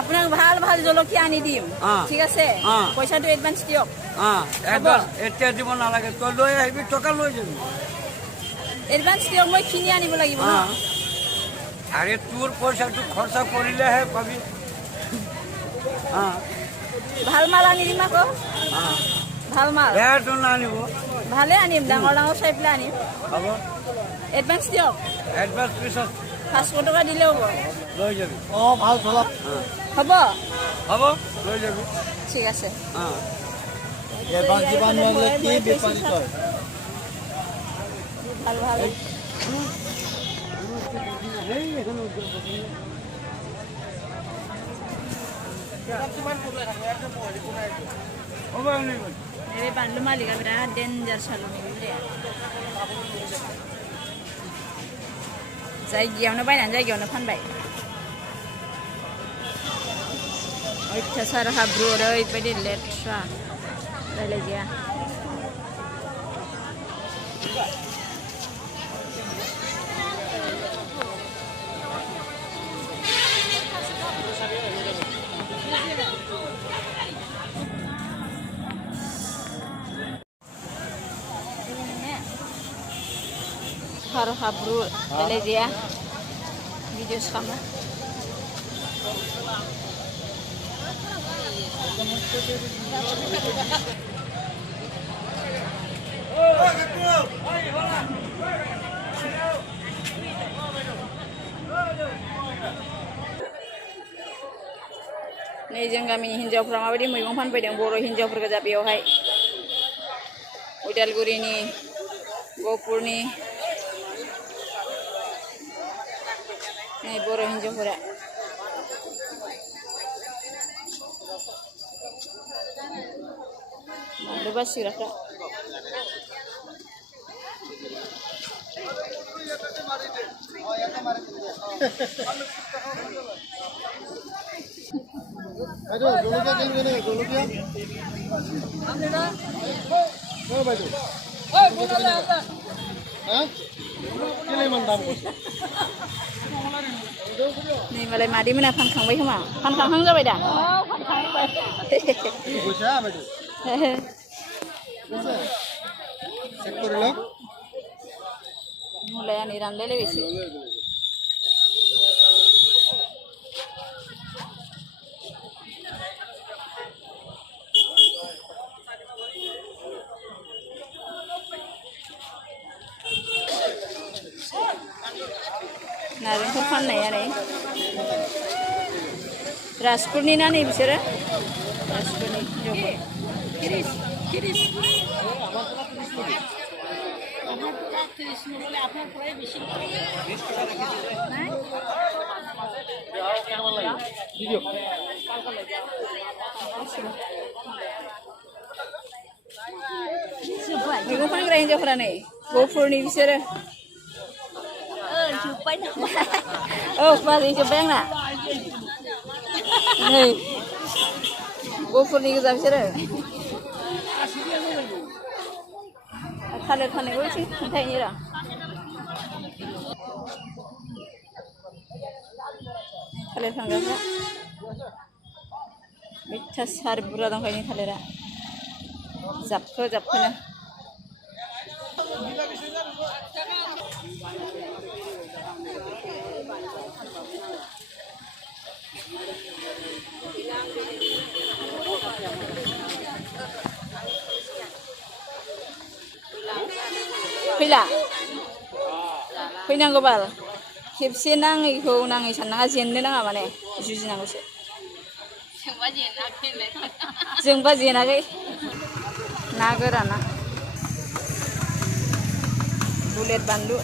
আপোনাক ভাল ভাল জলকীয়া আনি দিম ঠিক আছে পইচাটো এডভান্স দিয়ক এডভান্স এতিয়া দিব নালাগে তই লৈ আহিবি টকা লৈ যাবি এডভান্স দিয়ক মই কিনি আনিব লাগিব আরে তোর পয়সাটো খরচা কৰিলেহে পাবি ভাল মাল আনি দিম আকৌ ভাল মাল বেয়াটো নানিব ভালে আনিম ডাঙৰ ডাঙৰ চাই পেলাই আনিম হ'ব এডভান্স দিয়ক এডভান্স পিছত 500 টকা দিলে হ'ব লৈ যাবি ভাল চলা হ'ব হ'ব লৈ যাবি ঠিক আছে এডভান্স দিবা নোৱাৰিলে কি বেপাৰী তই ভাল ভাল Ini Bandung Malika berada danger selalu ni. Saya giam nak bayar, saya giam nak pan bayar. Itu sarah habru orang itu pada letra, dah lagi ya. Sarah habru, dah lagi ya. Video sama. Nih जों गामिनि हिन्जावफ्रा माबायदि मैगं फानफैदों बर' हिन्जावफोर गोजा बेयावहाय उदालगुरिनि गहपुरनि nih बर' हिन्जावफोरा बानलु बासिग्राफ्रा Aduh, joloknya kirim ni, joloknya. Mana baju? Hah? Kirim mandam. Nih malai madi mana फानखांबाय खोमा फानखांहां जाबाय दा फानखांबाय गोसा baju. गोसा. चेक करिलो. mulai ani randaile बेसे नारेंखल फाननाया नै राजपुरनि ना नै बिसोरो राजपुरनि किरिस किरिस मैगं फानग्रा हिन्जावफोरा नै गहपुरनि बिसोरो oh masih coba yang nak nih gopur nih kita bisa deh kalian mana gue sih kayaknya dah kalian sangat ya mitas hari beradang kayak ini kalian zapke nih Pila, pila ngobal, kipsi nang iku nang isan nang ajen ni nang amane, juji nang usi. Jengba jen lagi, nagerana, bulet bandu.